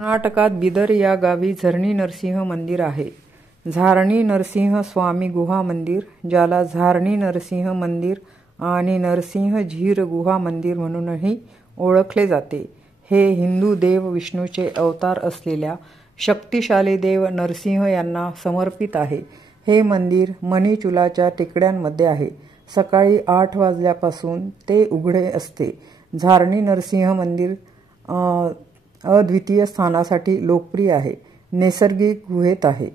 कर्नाटकात बिदर या गावी झरणी नरसिंह मंदिर आहे. झारणी नरसिंह स्वामी गुहा मंदिर, ज्याला झारणी नरसिंह मंदिर आणि नरसिंह झीर गुहा मंदिर म्हणूनही ओळखले जाते, हे हिंदू देव विष्णूचे अवतार असलेल्या शक्तिशाली देव नरसिंह यांना समर्पित आहे. हे मंदिर मणिचुलाच्या टेकड्यांमध्ये आहे. सकाळी 8 वाजल्यापासून ते उघडे असते. झारणी नरसिंह मंदिर अद्वितीय स्थानासाठी लोकप्रिय आहे. नैसर्गिक गुहेत आहे.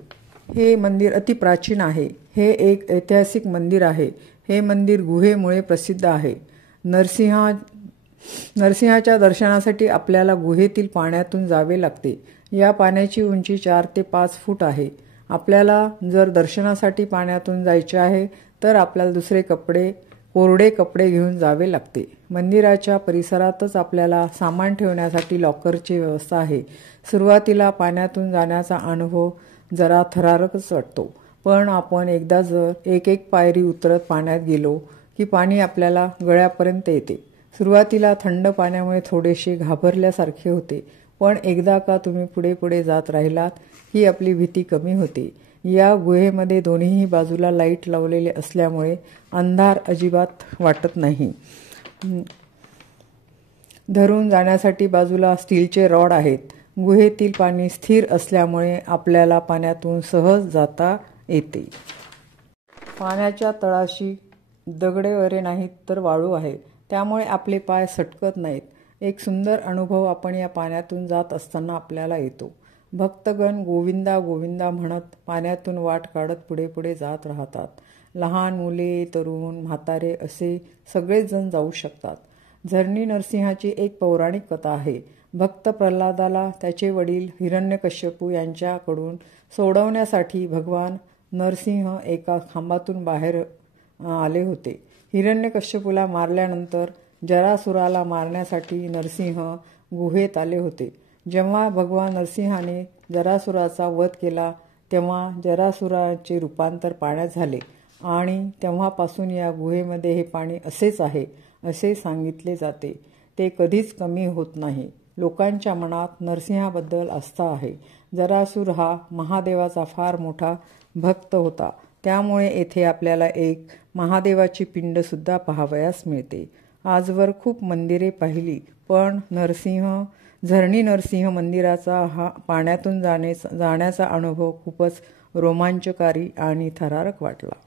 हे मंदिर अतिप्राचीन आहे. हे एक ऐतिहासिक मंदिर आहे. हे मंदिर गुहेमुळे प्रसिद्ध आहे. नरसिंहाच्या दर्शनासाठी आपल्याला गुहेतील पाण्यातून जावे लागते. या पाण्याची उंची 4 ते 5 फूट आहे. आपल्याला जर दर्शनासाठी पाण्यातून जायचे आहे तर आपल्याला कोरडे कपडे घेऊन जावे लागते. मंदिराच्या परिसरातच आपल्याला सामान ठेवण्यासाठी लॉकरची व्यवस्था आहे. सुरुवातीला पाण्यातून जाण्याचा अनुभव जरा थरारकच वाटतो, पण आपण एकदा जर एक पायरी उतरत पाण्यात गेलो की पाणी आपल्याला गळ्यापर्यंत येते. सुरुवातीला थंड पाण्यामुळे थोडेसे घाबरल्यासारखे होते, पण एकदा का तुम्ही पुढे जात राहिलात की आपली भीती कमी होते. या गुहेमध्ये दोन्ही बाजूला लाईट लावलेले असल्यामुळे अंधार अजिबात वाटत नाही. धरून जाण्यासाठी बाजूला स्टीलचे रॉड आहेत. गुहेतील पाणी स्थिर असल्यामुळे आपल्याला पाण्यातून सहज जाता येते. पाण्याच्या तळाशी दगडे वगैरे नाहीत तर वाळू आहे, त्यामुळे आपले पाय सटकत नाहीत. एक सुंदर अनुभव आपण या पाण्यातून जात असताना आपल्याला येतो. भक्तगण गोविंदा गोविंदा म्हणत पाण्यातून वाट काढत पुढे जात राहतात. लहान मुले, तरुण, म्हातारे असे सगळेच जण जाऊ शकतात. झरणी नरसिंहाची एक पौराणिक कथा आहे. भक्त प्रल्हादाला त्याचे वडील हिरण्यकश्यपू यांच्याकडून सोडवण्यासाठी भगवान नरसिंह एका खांबातून बाहेर आले होते. हिरण्यकश्यपूला मारल्यानंतर जरासुराला मारण्यासाठी नरसिंह गुहेत आले होते. जेव्हा भगवान नरसिंहाने जरासुराचा वध केला तेव्हा जरासुराचे रूपांतर पाण्यात झाले आणि तेव्हापासून या गुहेमध्ये हे पाणी असेच आहे असे सांगितले जाते. ते कधीच कमी होत नाही. लोकांच्या मनात नरसिंहाबद्दल आस्था आहे. जरासुर हा महादेवाचा फार मोठा भक्त होता, त्यामुळे येथे आपल्याला एक महादेवाची पिंडसुद्धा पाहावयास मिळते. आजवर खूप मंदिरे पाहिली, पण झरणी नरसिंह मंदिराचा पाण्यातून जाण्याचा अनुभव खूपच रोमांचकारी आणि थरारक वाटला.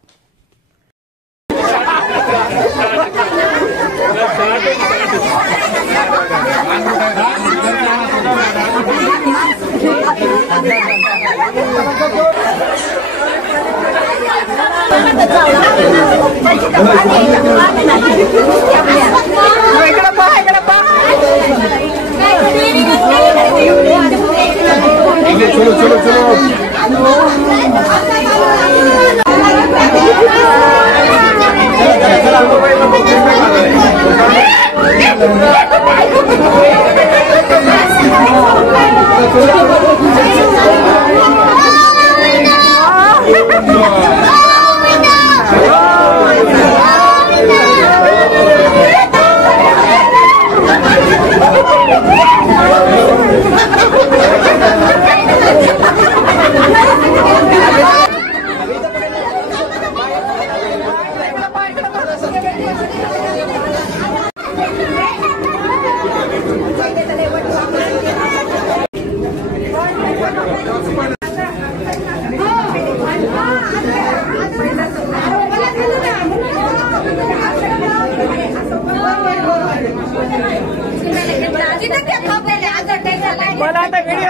मला आता व्हिडिओ